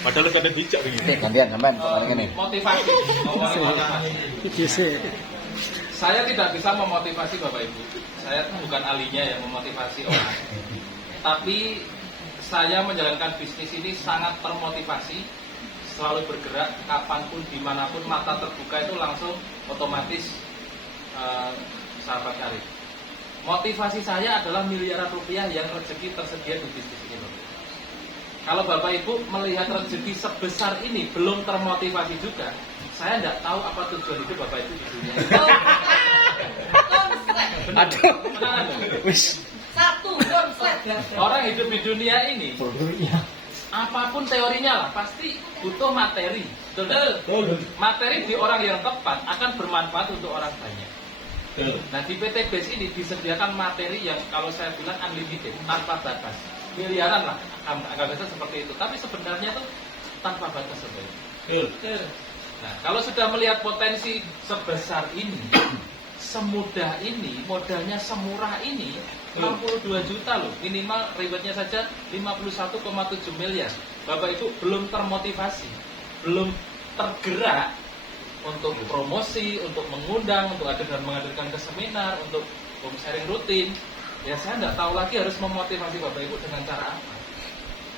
Padahal kadang bijak begini. Gantian sampean kemarin ini. Motivasi. Saya tidak bisa memotivasi Bapak Ibu. Saya bukan ahlinya yang memotivasi orang. Tapi saya menjalankan bisnis ini sangat termotivasi, selalu bergerak kapanpun, dimanapun, mata terbuka itu langsung otomatis sahabat karib. Motivasi saya adalah miliaran rupiah yang rezeki tersedia di bisnis ini. Kalau Bapak Ibu melihat rezeki sebesar ini belum termotivasi juga, saya tidak tahu apa tujuan hidup Bapak Ibu di dunia ini. Aduh. Satu konsep. Orang hidup di dunia ini, apapun teorinya lah, pasti butuh materi. Betul. Materi di orang yang tepat akan bermanfaat untuk orang banyak. Nah, di PT BES ini disediakan materi yang kalau saya bilang unlimited, tanpa batas. Miliaran lah, agak biasa seperti itu. Tapi sebenarnya itu tanpa batas sebenarnya. Nah, kalau sudah melihat potensi sebesar ini, semudah ini, modalnya semurah ini, 62 juta loh, minimal rewardnya saja 51,7 miliar. Bapak Ibu belum termotivasi, belum tergerak untuk promosi, untuk mengundang, untuk menghadirkan ke seminar, untuk home sharing rutin. Ya saya tidak tahu lagi harus memotivasi Bapak Ibu dengan cara apa.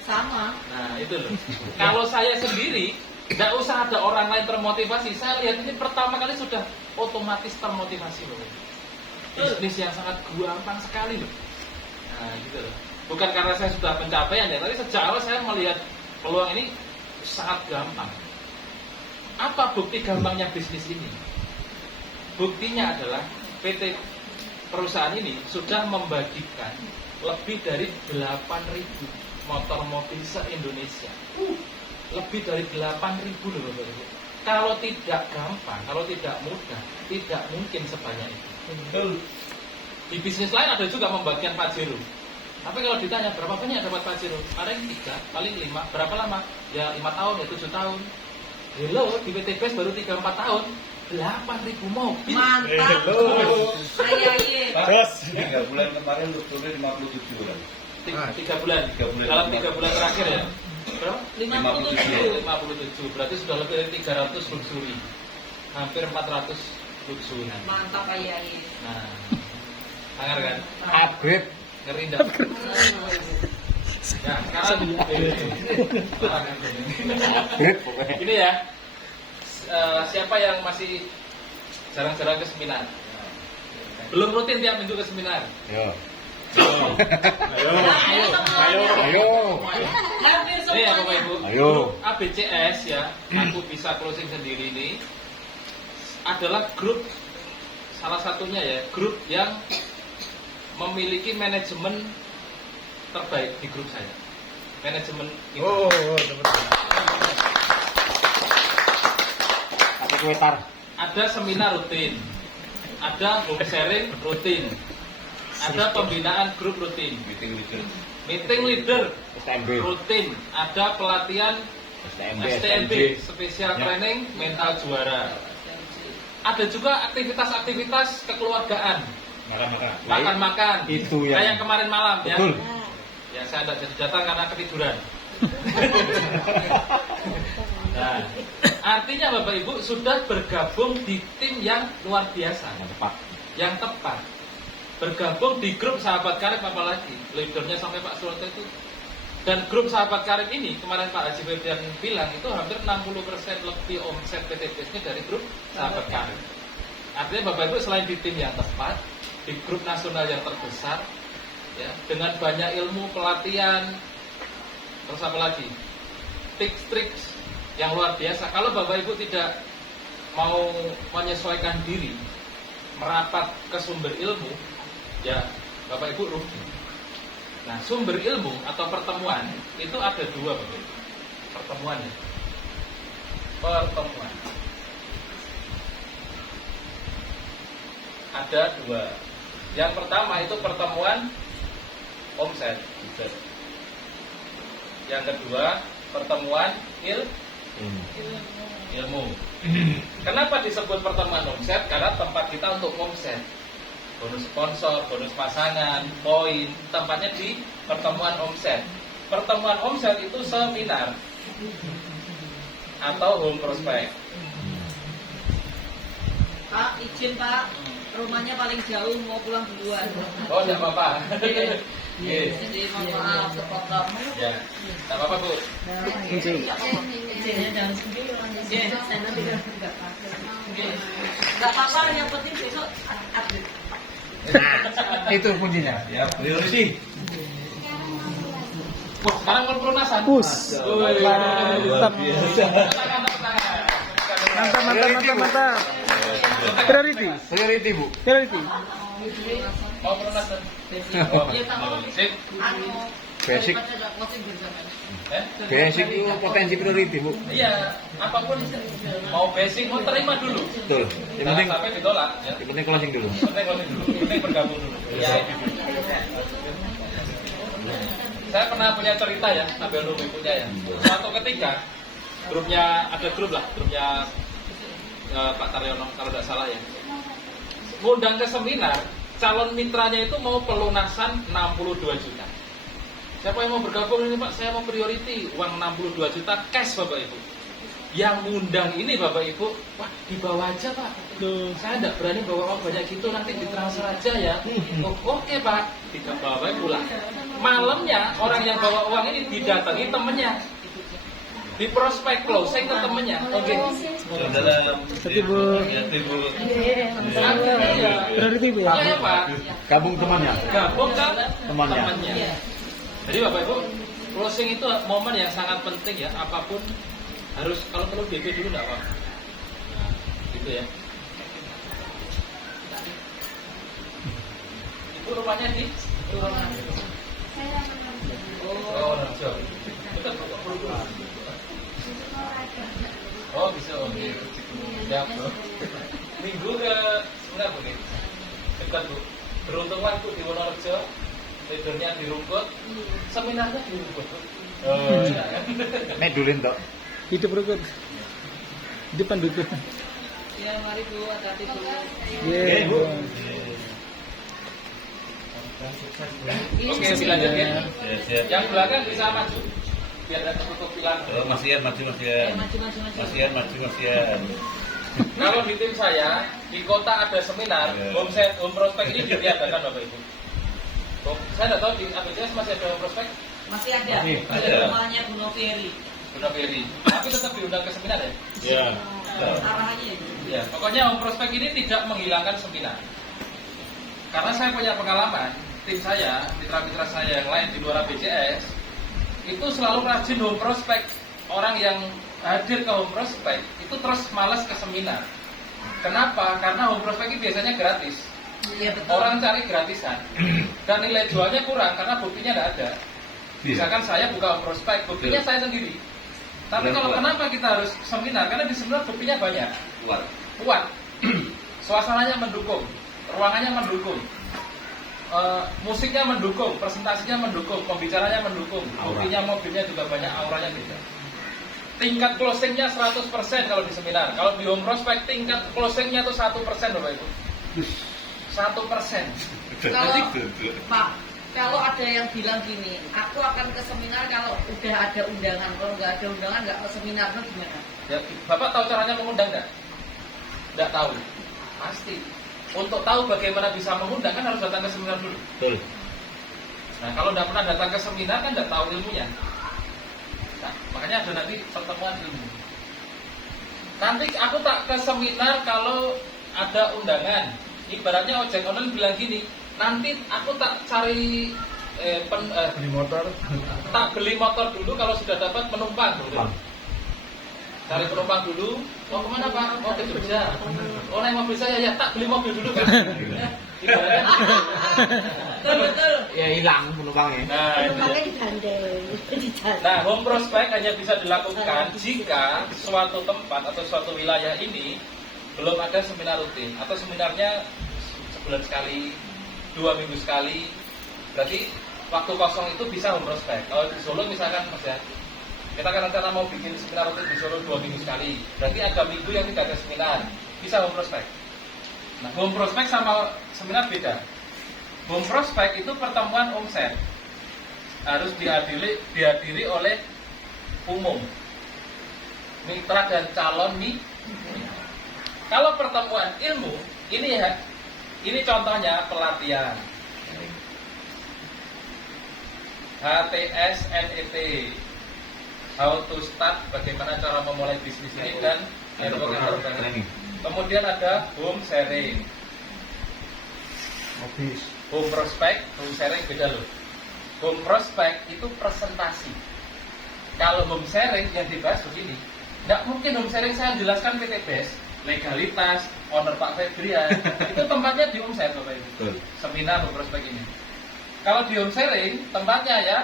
Sama. Nah itu loh. Kalau saya sendiri, tidak usah ada orang lain termotivasi. Saya lihat ini pertama kali sudah otomatis termotivasi loh. Bisnis yang sangat gampang sekali loh. Nah gitu loh. Bukan karena saya sudah pencapaian ya, tapi sejak awal saya melihat peluang ini sangat gampang. Apa bukti gampangnya bisnis ini? Buktinya adalah PT perusahaan ini sudah membagikan lebih dari 8.000 motor mobil se-Indonesia. Lebih dari 8.000 loh Bapak Ibu. Kalau tidak gampang, kalau tidak mudah, tidak mungkin sebanyak itu. Di bisnis lain ada juga membagikan Pajero. Tapi kalau ditanya berapa banyak dapat Pajero? Paling 3, paling 5. Berapa lama? Ya 5 tahun, ya 7 tahun. Hello, di PT BES baru 3-4 tahun 8.000 mobil. Mantap. Saya Bos. 3 bulan kemarin turun 57 bulan. 3 bulan. Dalam 3 bulan terakhir ya. Berapa? 57. Berarti sudah lebih dari 300 luxury. Hampir 400 luxury. Mantap Ayah. Nah. Sangar kan? Upgrade. Ngeri enggak? Ya, sekarang ini ya. Siapa yang masih jarang-jarang ke seminar? Belum rutin tiap minggu ke seminar? Yo. Ayo. Hampir Ini ya Bapak semuanya. Ibu. Ayo. ABCS ya, aku bisa closing sendiri ini adalah grup, salah satunya ya, grup yang memiliki manajemen terbaik di grup saya. Manajemen kita. Tapi kuetar. Ada seminar rutin, ada home sharing rutin, ada pembinaan grup rutin, meeting leader STMB. rutin, ada pelatihan STMB, spesial training mental juara. Ada juga aktivitas-aktivitas kekeluargaan, makan-makan, Itu yang kayak kemarin malam ya. betul. Ya saya tidak jadi datang karena ketiduran. Nah, artinya Bapak Ibu sudah bergabung di tim yang luar biasa, yang tepat. Bergabung di grup Sahabat Karib apalagi, leadernya sampai Pak Suroto itu. Dan grup Sahabat Karib ini kemarin Pak Haji Febrian bilang itu hampir 60% lebih omset PT BES dari grup Sahabat Karib. Artinya Bapak Ibu selain di tim yang tepat, di grup nasional yang terbesar, ya, dengan banyak ilmu pelatihan, terus apa lagi, tips-tips yang luar biasa. Kalau Bapak Ibu tidak mau menyesuaikan diri, merapat ke sumber ilmu, ya Bapak Ibu rugi. Nah, sumber ilmu atau pertemuan itu ada 2 Bapak Ibu. Pertemuan. Ada 2. Yang pertama itu pertemuan omset. Yang kedua pertemuan ilmu. Kenapa disebut pertemuan omset? Karena tempat kita untuk omset. Bonus sponsor, bonus pasangan, poin, tempatnya di pertemuan omset. Pertemuan omset itu seminar atau home prospect. Pak, izin Pak. Rumahnya paling jauh, mau pulang duluan. Oh, tidak apa-apa. Iya. Jadi mohon maaf sepotong. Ya, tidak apa-apa Bu. Izinnya jangan sendiri. Iya, saya nanti nggak pakai. Nggak apa-apa, yang penting besok update. Nah, itu kuncinya. Ya, priority. Wah, sekarang mau pelunasan. Pus. Luar biasa. Mantap. Priority. Priority, Bu. Priority. Mau pelunasan. Iya, tak apa. Sip. Anu, Basic. daripada nggak closing bersama. Eh? Basic itu potensi priority, Bu. Iya, apapun mau basic mau terima dulu. Betul. Yang Jangan penting sampai ditolak. Ya. yang penting closing dulu. Penting closing dulu, penting bergabung dulu. Ya. Saya pernah punya cerita ya, Abel Rumi punya ya. Suatu ketika ada grup lah, grupnya Pak Taryono kalau tidak salah ya. Ngundang ke seminar, calon mitranya itu mau pelunasan 62 juta. Siapa yang mau bergabung ini Pak? Saya mau priority uang 62 juta cash Bapak Ibu. Yang ngundang ini Bapak Ibu, wah dibawa aja Pak. Saya tidak berani bawa uang banyak gitu, nanti ditransfer aja ya. Oh, oke Pak, dibawa pulang. Malamnya orang yang bawa uang ini didatangi temennya, di prospek closing ke temennya. Oke. Dalam Bu. Bu. Priority, Bu. Iya Pak. Gabung temannya. Gabung ke Temannya. temannya. Jadi Bapak Ibu, closing itu momen yang sangat penting ya. Apapun harus kalau perlu DP dulu nggak apa. Nah, gitu ya. Itu rumahnya di Oh, Narjo. Dekat kok. Oh, bisa oke. Siap, Bro. Minggu ke enggak Bu nih? Dekat Bu. Beruntung waktu di Wonorejo, tidurnya di Rungkut, seminarnya di Rungkut Bu. Oh, iya kan? Medulin tok. Hidup rukun. Depan dukun. Ya, mari Bu, hati-hati Bu. Iya, Bu. Oke, dilanjut ya. Siap. Yang belakang bisa maju. Biar ada tertutup pilar. Oh, masian. Maju. Masian. Kalau di tim saya, di kota ada seminar, home prospect ini ditiadakan Bapak Ibu. Saya tidak tahu di ABCS masih ada home prospect, Masih ada. Masih Ada ada. rumahnya Bu Noveri. Bunda Ferry. Tapi tetap diundang ke seminar ya. Ya. Arahannya itu. Ya, pokoknya home prospect ini tidak menghilangkan seminar. Karena saya punya pengalaman, tim saya, mitra-mitra saya yang lain di luar ABCS, itu selalu rajin home prospect. Orang yang hadir ke home prospect itu terus malas ke seminar. Kenapa? Karena home prospect ini biasanya gratis. Iya betul. Orang cari gratisan dan nilai jualnya kurang karena buktinya tidak ada. Misalkan saya buka home prospect, buktinya saya sendiri. Tapi kalau kenapa kita harus seminar? Karena di seminar buktinya banyak. Kuat. Suasananya mendukung, ruangannya mendukung, musiknya mendukung, presentasinya mendukung, pembicaranya mendukung, buktinya mobilnya juga banyak, auranya beda. Tingkat closingnya 100% kalau di seminar. Kalau di home prospect tingkat closingnya tuh 1% Bapak Ibu. 1%. Kalau ada yang bilang gini, aku akan ke seminar kalau udah ada undangan. Kalau nggak ada undangan nggak ke seminar, nah gimana? Ya, Bapak tahu caranya mengundang nggak? Nggak tahu. Pasti. Untuk tahu bagaimana bisa mengundang kan harus datang ke seminar dulu. Betul. Nah, kalau nggak pernah datang ke seminar kan nggak tahu ilmunya. Nah, makanya ada nanti pertemuan ilmu. Nanti aku tak ke seminar kalau ada undangan. Ibaratnya ojek online bilang gini, nanti aku tak cari Beli motor. tak beli motor dulu kalau sudah dapat penumpang dulu. Cari penumpang dulu. Mau kemana Pak? Mau ke Jogja. Oh naik mobil saya ya, tak beli mobil dulu Pak. Ibaratnya. Betul. Ya hilang penumpangnya. Nah, itu. Nah, home prospect hanya bisa dilakukan jika suatu tempat atau suatu wilayah ini belum ada seminar rutin atau seminarnya sebulan sekali, 2 minggu sekali. Berarti waktu kosong itu bisa home prospect. Kalau di Solo misalkan Mas ya, kita kan rencana mau bikin seminar rutin di Solo 2 minggu sekali. Berarti ada minggu yang tidak ada seminar, bisa home prospect. Nah, home prospect sama seminar beda. Home prospect itu pertemuan omset, harus dihadiri oleh umum. mitra dan calon mitra. Kalau pertemuan ilmu, ini ya, ini contohnya pelatihan. HTSNET, how to start, bagaimana cara memulai bisnis ini dan networking organizing. Kemudian ada home sharing, home prospect, home sharing beda loh. Home prospect itu presentasi. Kalau home sharing yang dibahas begini, nggak mungkin home sharing saya jelaskan PTBS, legalitas, owner Pak Febrian, itu tempatnya di home share Bapak Ibu. Seminar home prospect ini. Kalau di home sharing, tempatnya ya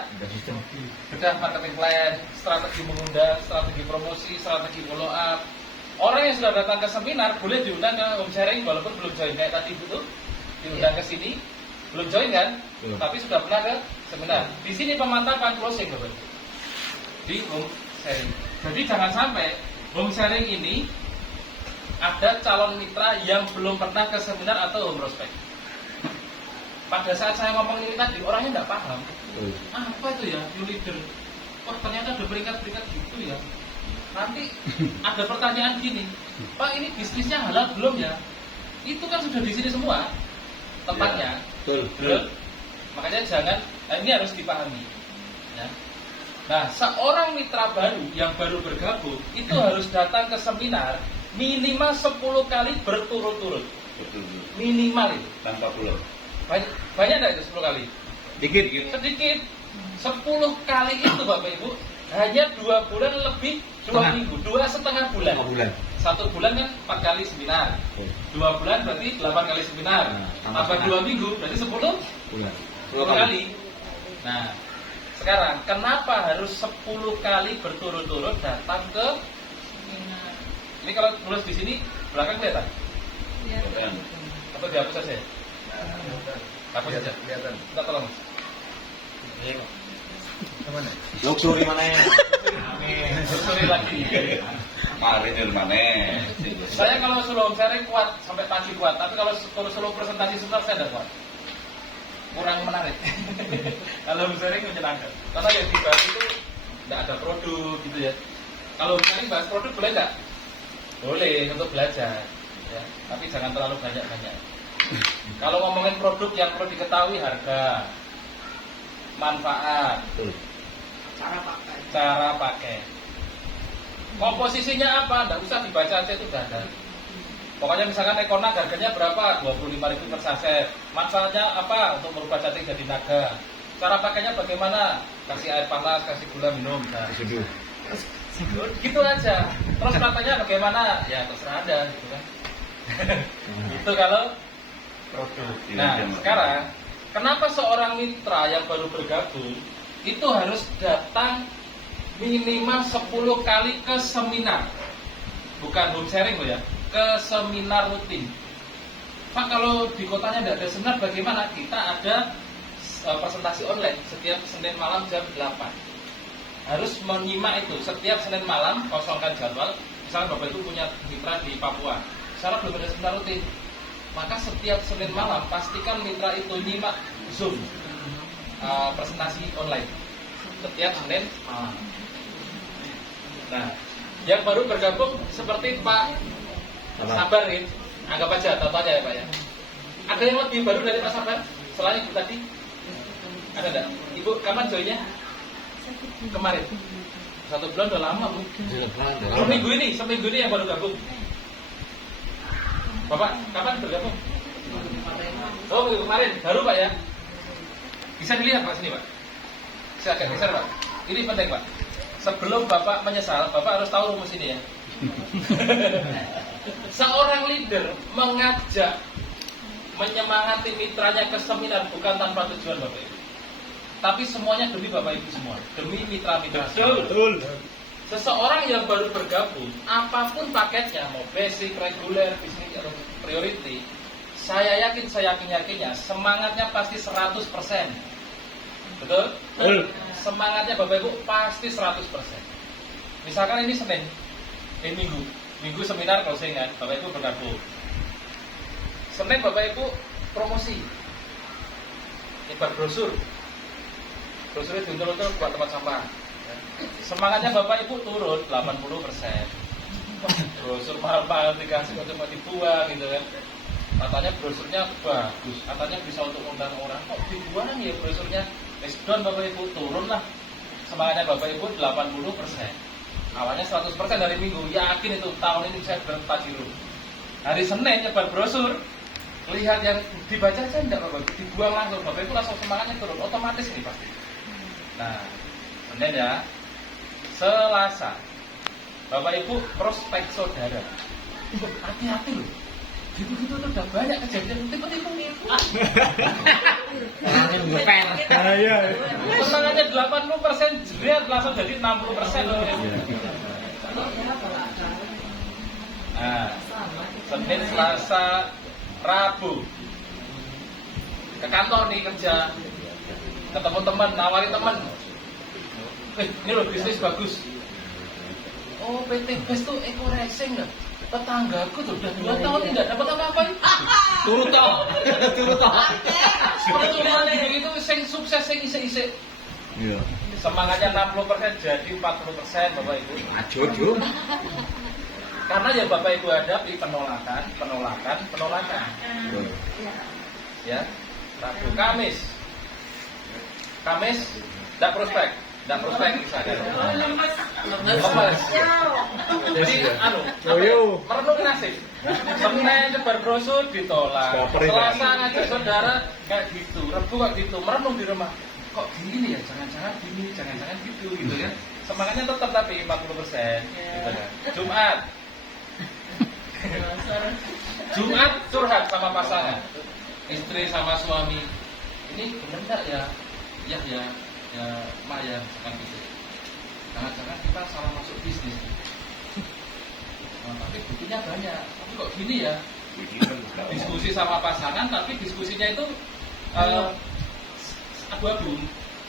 bedah marketing plan, strategi mengundang, strategi promosi, strategi follow up. Orang yang sudah datang ke seminar boleh diundang ke home sharing walaupun belum join kayak tadi itu, diundang ke sini, belum join kan? Tapi sudah pernah ke seminar. Di sini pemantapan closing Bapak. Di home sharing. Jadi jangan sampai home sharing ini ada calon mitra yang belum pernah ke seminar atau home prospect. Pada saat saya ngomong ini tadi, orangnya nggak paham. Apa itu ya, new leader? Wah, ternyata ada peringkat-peringkat gitu ya. Nanti ada pertanyaan gini, Pak, ini bisnisnya halal belum ya? Itu kan sudah di sini semua tempatnya. Betul. Makanya jangan, ini harus dipahami. Ya. Nah, seorang mitra baru yang baru bergabung itu harus datang ke seminar minimal 10 kali berturut-turut. Minimal itu. Tanpa pulau. Banyak enggak itu 10 kali? Sedikit. 10 kali itu Bapak Ibu hanya 2 bulan lebih 2 minggu, 2,5 bulan. 1 bulan kan 4 kali seminar. 2 bulan berarti 8 kali seminar. Tambah 2 minggu berarti 10 kali. Nah, sekarang kenapa harus 10 kali berturut-turut datang ke seminar? Ini kalau tulis di sini belakang kelihatan? Iya. Atau dihapus saja? Hapus saja. Kelihatan. Kita tolong. Kemana? Luxury mana? Luxury lagi. Mari dari mana? Saya kalau solo sharing kuat sampai pagi kuat, tapi kalau solo presentasi susah saya tidak kuat. Kurang menarik. Kalau sharing menyenangkan. Karena yang dibahas itu tidak ada produk gitu ya. Kalau sharing bahas produk boleh nggak? Boleh untuk belajar. Ya. Tapi jangan terlalu banyak-banyak. Kalau ngomongin produk yang perlu diketahui harga, manfaat, cara pakai, komposisinya apa, nggak usah dibaca aja itu udah ada. Pokoknya misalkan Ekonak harganya berapa, 25.000 per saset. Manfaatnya apa untuk merubah cacing jadi naga. Cara pakainya bagaimana, kasih air panas, kasih gula minum. Nah, gitu aja. Terus katanya bagaimana, ya terserah Anda gitu kan. Itu kalau produk. Nah, sekarang kenapa seorang mitra yang baru bergabung itu harus datang minimal 10 kali ke seminar? Bukan home sharing loh ya, ke seminar rutin. Pak, kalau di kotanya tidak ada seminar bagaimana? Kita ada presentasi online setiap Senin malam jam 8. Harus menyimak itu setiap Senin malam, kosongkan jadwal. Misalnya Bapak itu punya mitra di Papua, sekarang belum ada seminar rutin, maka setiap Senin malam pastikan mitra itu nyimak Zoom presentasi online setiap Senin malam. Nah, yang baru bergabung seperti Pak Sabar ini, anggap aja contohnya ya Pak ya. Ada yang lebih baru dari Pak Sabar selain Ibu tadi? Ada enggak? Ibu kapan joinnya? Kemarin. 1 bulan udah lama Bu. Seminggu ini yang baru gabung. Bapak kapan bergabung? Oh, kemarin baru Pak ya. Bisa dilihat Pak sini Pak. Bisa agak geser Pak. Ini penting Pak. Sebelum Bapak menyesal, Bapak harus tahu rumus ini ya. Seorang leader mengajak, menyemangati mitranya ke seminar bukan tanpa tujuan Bapak Ibu, tapi semuanya demi Bapak Ibu semua, demi mitra-mitra. Betul. Seseorang yang baru bergabung, apapun paketnya, mau basic, reguler, bisnis atau priority, saya yakinnya semangatnya pasti 100%. Betul? Semangatnya Bapak Ibu pasti 100%. Misalkan ini Senin, Minggu seminar closing kan, Bapak Ibu bergabung. Senin Bapak Ibu promosi, nyebar brosur. Brosurnya diundur-undur buat tempat sampah. Semangatnya Bapak Ibu turun 80%. Brosur mahal-mahal dikasih cuma dibuang gitu kan. Katanya brosurnya bagus, katanya bisa untuk undang orang. Kok dibuang ya brosurnya? Down Bapak Ibu turun lah. Semangatnya Bapak Ibu 80%. Awalnya 100% dari minggu, yakin itu tahun ini bisa bertajirun. Hari Senin nyebar brosur, lihat yang dibaca aja enggak Bapak Ibu, dibuang langsung. Bapak Ibu langsung semangatnya turun, otomatis nih pasti. Nah, Senin ya. Selasa, Bapak Ibu prospek saudara. Hati-hati loh. Gitu-gitu tuh udah banyak kejadian tipe-tipe nipu. Nah, iya. Semangatnya 80% jeret langsung jadi 60% loh. Nah, Senin, Selasa, Rabu ke kantor nih kerja, ketemu teman, nawarin teman. Ini loh bisnis bagus. Oh, PT Best tuh Eco Racing loh. Tetanggaku tuh udah 2 tahun tidak dapat apa-apa. Turut toh. Cuma itu sing sukses sing isik-isik. Iya. Semangatnya 60% jadi 40% Bapak Ibu. Ajo. Karena ya Bapak Ibu hadapi penolakan. Ya. Rabu, Kamis tidak prospek misalkan. Lemes. Jadi merenung nasib. Senin nyebar brosur ditolak. Selasa ngajak saudara kayak gitu. Rabu kayak gitu. Merenung di rumah. Kok gini ya? Jangan-jangan gini, jangan-jangan gitu kan. Semangatnya tetap tapi 40%. Gitu kan. Jumat curhat sama pasangan. Istri sama suami. Ini benar enggak ya? Ya, Mak ya, jangan kita salah masuk bisnis. Nah, tapi butuhnya banyak. Tapi kok gini ya? Diskusi sama pasangan, tapi diskusinya itu abu-abu.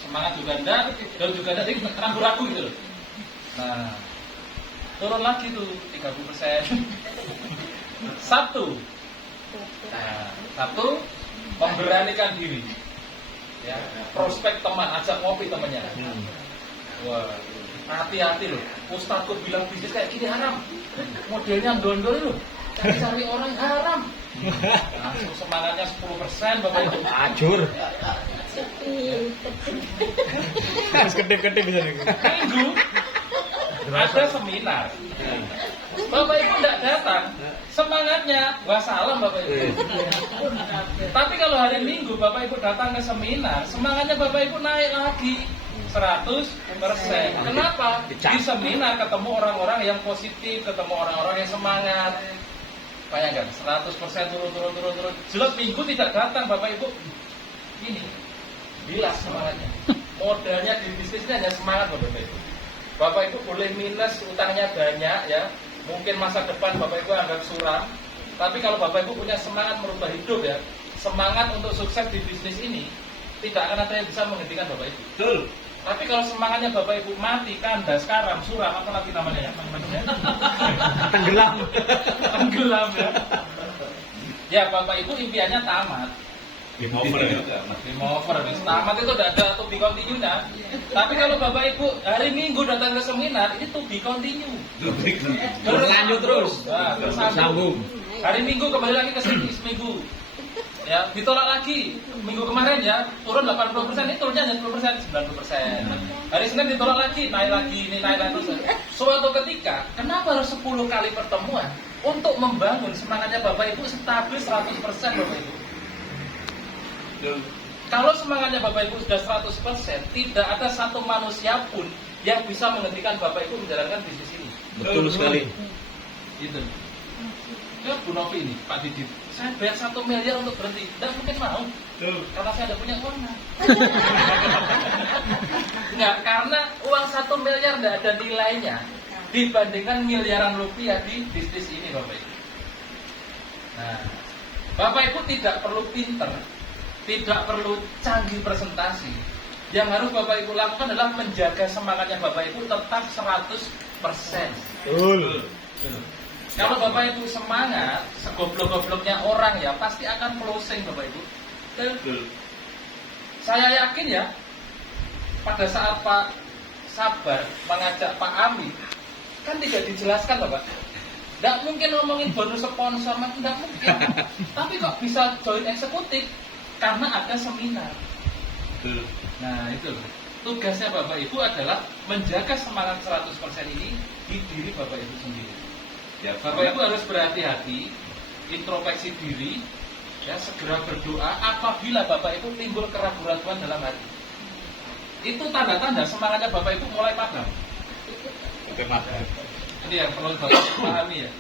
Semangat juga enggak, dan juga enggak, jadi ragu-ragu gitu loh. Nah, turun lagi tuh 30%. Sabtu memberanikan diri. Ya, prospek teman, ajak ngopi temannya. Wah, hati-hati loh. Ustadku bilang bisnis kayak gini haram. Modelnya gondol loh. Cari orang haram. Langsung semangatnya 10% Bapak Ibu. Ajur. Harus kedip-kedip bisa nih. Minggu ada seminar. Bapak Ibu tidak datang, semangatnya wassalam Bapak Ibu. Tapi kalau hari Minggu Bapak Ibu datang ke seminar, semangatnya Bapak Ibu naik lagi 100%. Kenapa? Di seminar ketemu orang-orang yang positif, ketemu orang-orang yang semangat. Bayangkan 100% turun. Jelas Minggu tidak datang Bapak Ibu. Ini bilas semangatnya. Modalnya di bisnisnya hanya semangat Bapak Ibu. Bapak Ibu boleh minus, utangnya banyak ya. Mungkin masa depan Bapak Ibu anggap suram. Tapi kalau Bapak Ibu punya semangat merubah hidup ya, semangat untuk sukses di bisnis ini, tidak akan ada yang bisa menghentikan Bapak Ibu. Betul. Tapi kalau semangatnya Bapak Ibu mati, kandas, karam, suram, apa lagi namanya ya? Tenggelam ya. Ya Bapak Ibu impiannya tamat. Game over juga. Game over, tamat itu tidak ada to be continue nah. Tapi kalau Bapak Ibu hari Minggu datang ke seminar, ini to be continue. Berlanjut terus. Nah, bersambung. Hari Minggu kembali lagi ke sini seminggu. Ya, ditolak lagi. Minggu kemarin ya, turun 80%, ini turunnya hanya 10%, 90%. Hari Senin ditolak lagi, naik lagi terus. Suatu ketika, kenapa harus 10 kali pertemuan untuk membangun semangatnya Bapak Ibu stabil 100% Bapak Ibu? Kalau semangatnya Bapak Ibu sudah 100%, tidak ada satu manusia pun yang bisa menghentikan Bapak Ibu menjalankan bisnis ini. Betul sekali. Gitu. Ya Bu Novi ini, Pak Didit, saya bayar 1 miliar untuk berhenti, tidak mungkin mau. Karena saya tidak punya uang. Enggak, karena uang 1 miliar tidak ada nilainya dibandingkan miliaran rupiah di bisnis ini Bapak Ibu. Nah, Bapak Ibu tidak perlu pinter, tidak perlu canggih presentasi. Yang harus Bapak Ibu lakukan adalah menjaga semangatnya Bapak Ibu tetap 100%. Betul. Kalau Bapak Ibu semangat, segoblok-gobloknya orang ya pasti akan closing Bapak Ibu. Saya yakin ya, pada saat sabar mengajak Pak Ami, kan tidak dijelaskan loh Pak. Tidak mungkin ngomongin bonus sponsor, tidak mungkin. Tapi kok bisa join eksekutif? Karena ada seminar. Nah itu loh. Tugasnya Bapak Ibu adalah menjaga semangat 100% ini di diri Bapak Ibu sendiri. Ya, Bapak Ibu harus berhati-hati, introspeksi diri, ya segera berdoa apabila Bapak Ibu timbul keraguan-keraguan dalam hati. Itu tanda-tanda semangatnya Bapak Ibu mulai padam. Oke, Mas. Ini yang perlu Bapak Ibu pahami ya.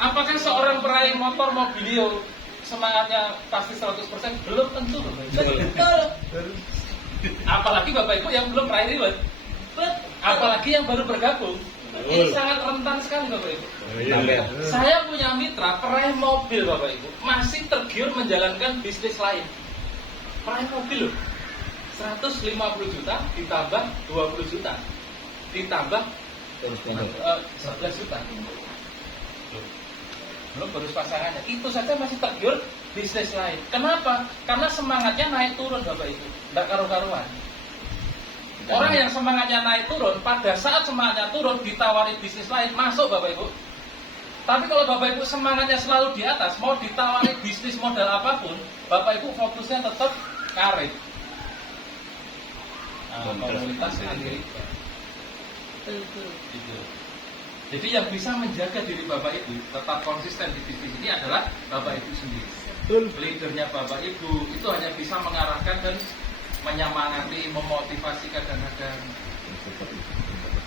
Apakah seorang peraih motor mobilio semangatnya pasti 100%? Belum tentu Bapak Ibu. Betul. Apalagi Bapak Ibu yang belum peraih reward. Apalagi yang baru bergabung. Ini sangat rentan sekali Bapak Ibu. Iya. Saya punya mitra peraih mobil Bapak Ibu, masih tergiur menjalankan bisnis lain. Peraih mobil loh, 150 juta ditambah 20 juta ditambah 11 juta. Belum bonus pasangannya, itu saja masih tergiur bisnis lain. Kenapa? Karena semangatnya naik turun Bapak Ibu, tidak karu-karuan. Orang yang semangatnya naik turun, pada saat semangatnya turun ditawari bisnis lain, masuk Bapak Ibu. Tapi kalau Bapak Ibu semangatnya selalu di atas, mau ditawari bisnis modal apapun, Bapak Ibu fokusnya tetap karir. Nah, komunitas sendiri. Gitu. Jadi yang bisa menjaga diri Bapak Ibu tetap konsisten di bisnis ini adalah Bapak Ibu sendiri. Leadernya Bapak Ibu itu hanya bisa mengarahkan dan menyemangati, memotivasi kadang-kadang.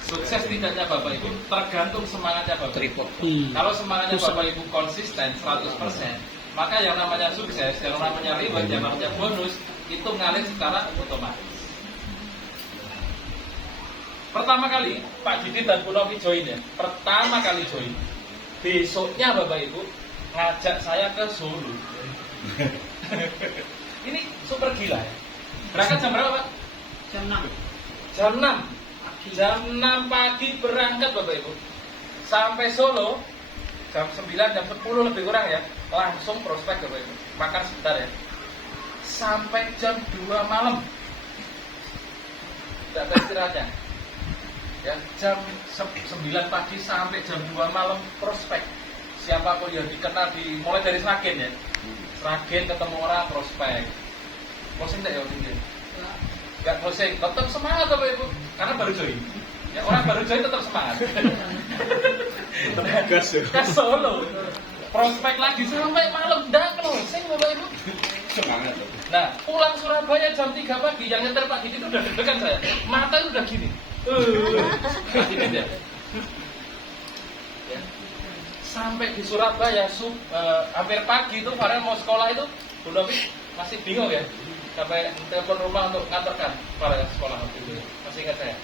Sukses tidaknya Bapak Ibu tergantung semangatnya Bapak Ibu. Kalau semangatnya Bapak Ibu konsisten 100%, maka yang namanya sukses, yang namanya reward, yang namanya bonus itu ngalir secara otomatis. Pertama kali Pak Didi dan Bu Novi join ya, pertama kali join. Besoknya Bapak Ibu ngajak saya ke Solo. Ini super gila ya. Berangkat jam berapa Pak? Jam 6. Jam 6. Jam 6 pagi berangkat Bapak Ibu. Sampai Solo jam 9, jam 10 lebih kurang ya. Langsung prospek Bapak Ibu. Makan sebentar ya. Sampai jam 2 malam. Tidak ada istirahatnya. Ya, jam 9 pagi sampai jam 2 malam prospek. Siapapun yang dikenal mulai dari Sragen ya. Sragen ketemu orang prospek. Pusing tak ya mungkin? Enggak pusing, tetap semangat Bapak Ibu. Karena baru join. Ya, orang baru join tetap semangat. Gas ya. Ke Solo. Prospek lagi sampai malam, enggak closing Bapak Ibu. Semangat. Nah, pulang Surabaya jam 3 pagi, yang nyetir Pak Didi itu udah deg-degan saya. Mata itu udah gini. Pak Didi ya. Ya. Sampai di Surabaya hampir pagi itu Farel mau sekolah itu, Bu Novi masih bingung ya. Sampai telepon rumah untuk ngantarkan Farel sekolah waktu itu. Masih ingat saya.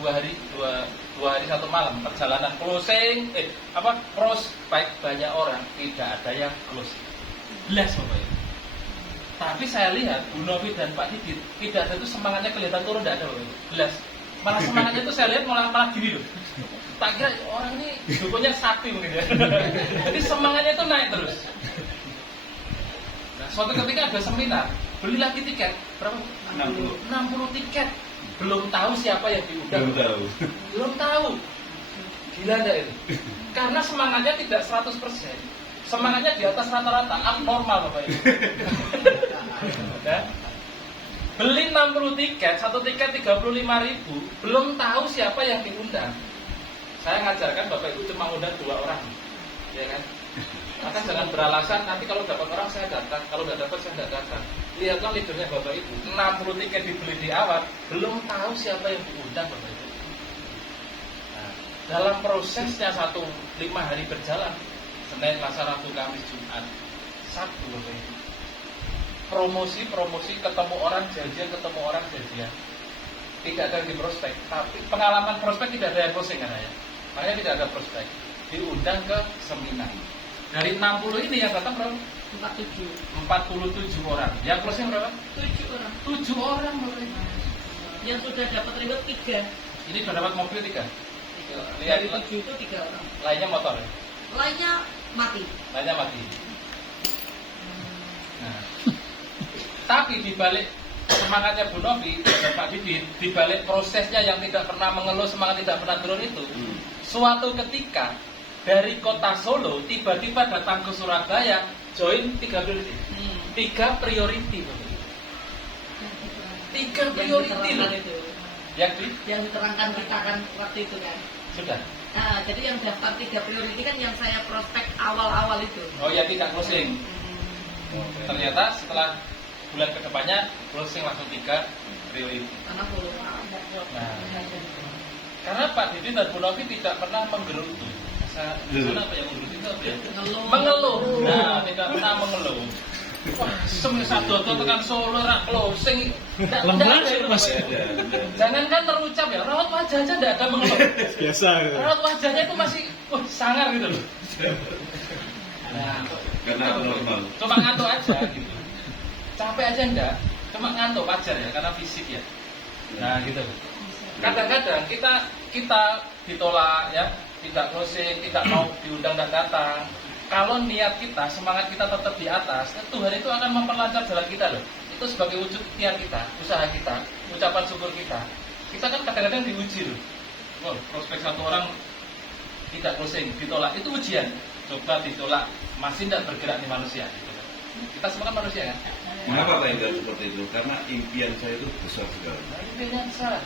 Dua hari 1 malam perjalanan closing prospek banyak orang, tidak ada yang close. Belas Bapak Ibu. Tapi saya lihat Bu Novi dan Pak Didit tidak ada itu semangatnya kelihatan turun, tidak ada Bapak Ibu. Belas. Malah semangatnya itu saya lihat malah gini loh. Tak kira orang ini dukunnya sakti mungkin ya. Jadi semangatnya itu naik terus. Nah, suatu ketika ada seminar, beli lagi tiket berapa? 60 tiket. Belum tahu siapa yang diundang. Belum tahu. Gila enggak itu? Karena semangatnya tidak 100%. Semangatnya di atas rata-rata, abnormal Bapak Ibu. Ya? Beli 60 tiket, satu tiket 35.000, belum tahu siapa yang diundang. Saya ngajarkan Bapak Ibu cuma undang 2 orang. Ya kan? Maka jangan beralasan nanti kalau dapat orang saya datang, kalau nggak dapat saya nggak datang. Lihatlah leadernya Bapak Ibu, 60 tiket dibeli di awal, belum tahu siapa yang diundang Bapak Ibu. Nah, dalam prosesnya 5 hari berjalan, Senin, Selasa, Rabu, Kamis, Jumat, Sabtu Bapak Ibu. Promosi, ketemu orang janjian, tidak ada di prospek, tapi pengalaman prospek tidak ada yang closing kan ya. Makanya tidak ada prospek. Diundang ke seminar. Dari 60 ini yang datang berapa? 47 orang. Yang closing berapa? 7 orang. 7 orang Bapak Ibu. Yang sudah dapat reward 3. Ini sudah dapat mobil 3. Dari 7 itu 3 orang. Lainnya motor ya? Lainnya mati. Nah, tapi di balik semangatnya Bu Novi dan Pak Didit, dibalik prosesnya yang tidak pernah mengeluh, semangat tidak pernah turun itu, suatu ketika dari kota Solo tiba-tiba datang ke Surabaya, join 3 priority. 3 priority. 3 priority loh. Yang diterangkan kita kan waktu itu kan. Sudah. Nah, jadi yang daftar 3 priority kan yang saya prospek awal-awal itu. Oh ya, tidak closing. Ternyata setelah bulan kedepannya closing langsung 3 priority. Karena belum ada. Nah. Karena Pak Didi dan Bu Novi tidak pernah menggerutu. Apa yang menggerutu itu apa ya? Mengeluh. Nah, tidak pernah mengeluh. Wah, satu tekan Solo rak closing. Lemah sih Mas. Jangankan terucap ya, raut wajahnya tidak ada mengeluh. Biasa. Raut wajahnya itu masih sangar gitu loh. Nah, Karena normal. cuma ngantuk aja gitu. Capek aja enggak, cuma ngantuk wajar ya karena fisik ya. Nah, gitu. Kadang-kadang kita ditolak ya, tidak closing, tidak mau diundang dan datang. Kalau niat kita, semangat kita tetap di atas, Tuhan itu akan memperlancar jalan kita loh. Itu sebagai wujud ikhtiar kita, usaha kita, ucapan syukur kita. Kita kan kadang-kadang diuji loh. Wow, prospek satu orang tidak closing, ditolak, itu ujian. Coba ditolak, masih tidak bergerak di manusia. Kita semua kan manusia kan? Mengapa Pak Indra seperti itu? Karena impian saya itu besar sekali. Nah, impian saya.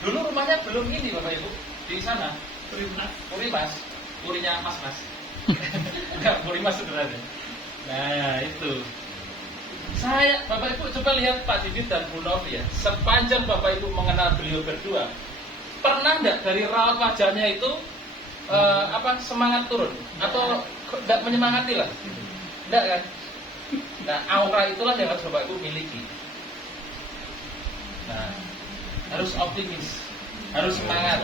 Dulu rumahnya belum ini Bapak Ibu, di sana. Purimas, purinya mas-mas. Enggak, purimas sederhana. Nah, itu. Saya, Bapak Ibu coba lihat Pak Didit dan Bu Novi ya. Sepanjang Bapak Ibu mengenal beliau berdua, pernah enggak dari raut wajahnya itu semangat turun atau enggak menyemangati lah? Enggak kan? Nah, aura itulah yang harus Bapak Ibu miliki. Nah, harus optimis, harus semangat.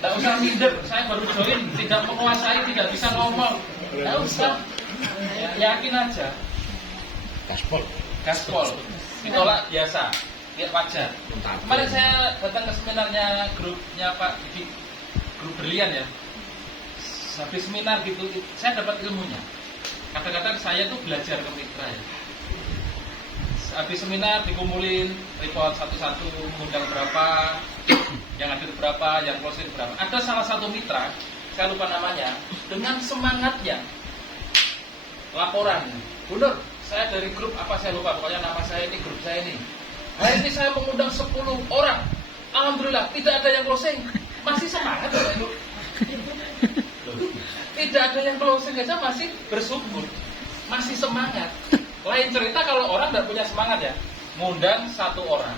Tidak usah minder, saya baru join, tidak menguasai, tidak bisa ngomong. Tidak usah, yakin aja. Gaspol, ditolak biasa, ya wajar. Kemarin saya datang ke seminarnya grupnya Pak Didi, grup Berlian ya. Habis seminar gitu, saya dapat ilmunya. Kadang-kadang saya tuh belajar ke mitra ya. Habis seminar dikumpulin report satu-satu, mengundang berapa, yang hadir berapa, yang closing berapa. Ada salah satu mitra, saya lupa namanya, dengan semangatnya laporan, Bu Nur, saya dari grup apa saya lupa, pokoknya nama saya ini, grup saya ini. Hari ini saya mengundang 10 orang, alhamdulillah tidak ada yang closing, masih semangat Bapak Ibu. Tidak ada yang closing aja masih bersyukur, masih semangat. Lain cerita kalau orang tidak punya semangat ya, ngundang 1 orang,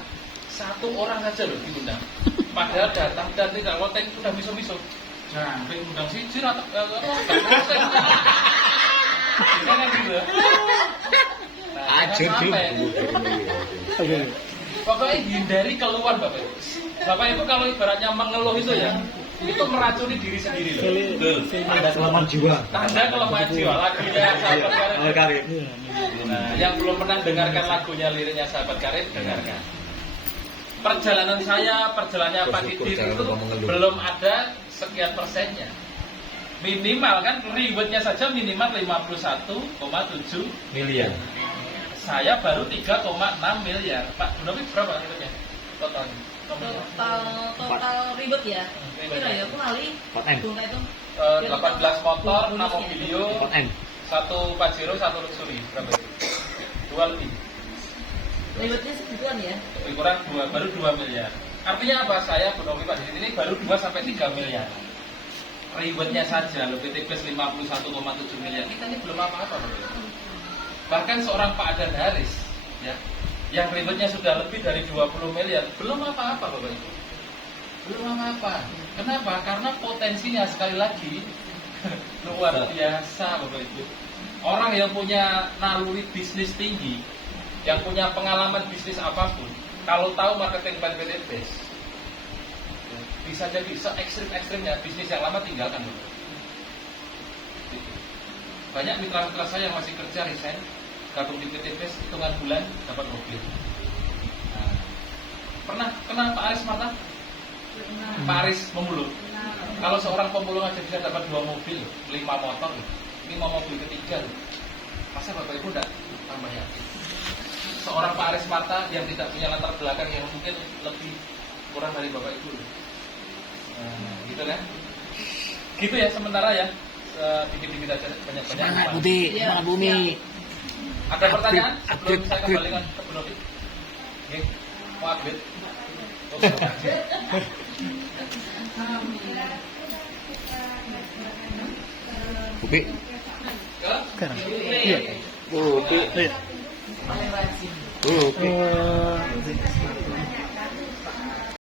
1 orang aja loh diundang. Padahal datang dan tidak loteng sudah miso-miso. Nah, ngundang siji atau gimana gitu. Ajar Pokoknya hindari keluhan Bapak Ibu. Bapak Ibu kalau ibaratnya mengeluh itu ya, itu meracuni diri sendiri loh. Tanda kelemahan jiwa. Tanda kelemahan jiwa. Lagunya Sahabat Karib. Nah, yang belum pernah dengarkan lagunya, liriknya Sahabat Karib, dengarkan. Perjalanan saya, perjalanannya Pak Didit itu belum ada sekian persennya. Minimal kan rewardnya saja minimal 51,7 miliar. Saya baru 3,6 miliar. Pak Bu Novi berapa rewardnya? Total ribet ya. Kira ya aku kali. 18 motor, 6 mobilio, 1 Pajero, 1 Luxury. Berapa itu? 2 lebih. Ribetnya segituan ya. Lebih kurang baru 2 miliar. Artinya apa? Saya Bu Novi Pak Didit ini baru 2 sampai 3 miliar. Rewardnya saja lebih tipis 51,7 miliar. Kita ini belum apa-apa. Bahkan seorang Pak Adan Haris ya, yang rewardnya sudah lebih dari 20 miliar, belum apa-apa Bapak Ibu. Belum apa-apa. Kenapa? Karena potensinya sekali lagi luar biasa Bapak Ibu. Orang yang punya naluri bisnis tinggi, yang punya pengalaman bisnis apapun, kalau tahu marketing plan PTBS, bisa jadi se-ekstrim-ekstrimnya bisnis yang lama tinggalkan Bapak. Banyak mitra-mitra saya yang masih kerja resign, gabung di PTBS, hitungan bulan dapat mobil. Nah, pernah kenal Pak Aris Mata? Pak Aris pemulung. Kalau seorang pemulung aja bisa dapat 2 mobil, 5 motor, 5 mobil ketiga. Masa Bapak Ibu enggak tambah yakin? seorang Pak Aris Marta yang tidak punya latar belakang yang mungkin lebih kurang dari Bapak Ibu. Nah, gitu kan? Gitu ya sementara ya. Dikit-dikit aja banyak-banyak. Semangat Putih, semangat Bumi. Ada pertanyaan sebelum update, saya update. kembalikan ke Bu Novi? Oke, mau update? Bumi. Ke? Iya. Bumi. Iya. paling rajin. Bumi.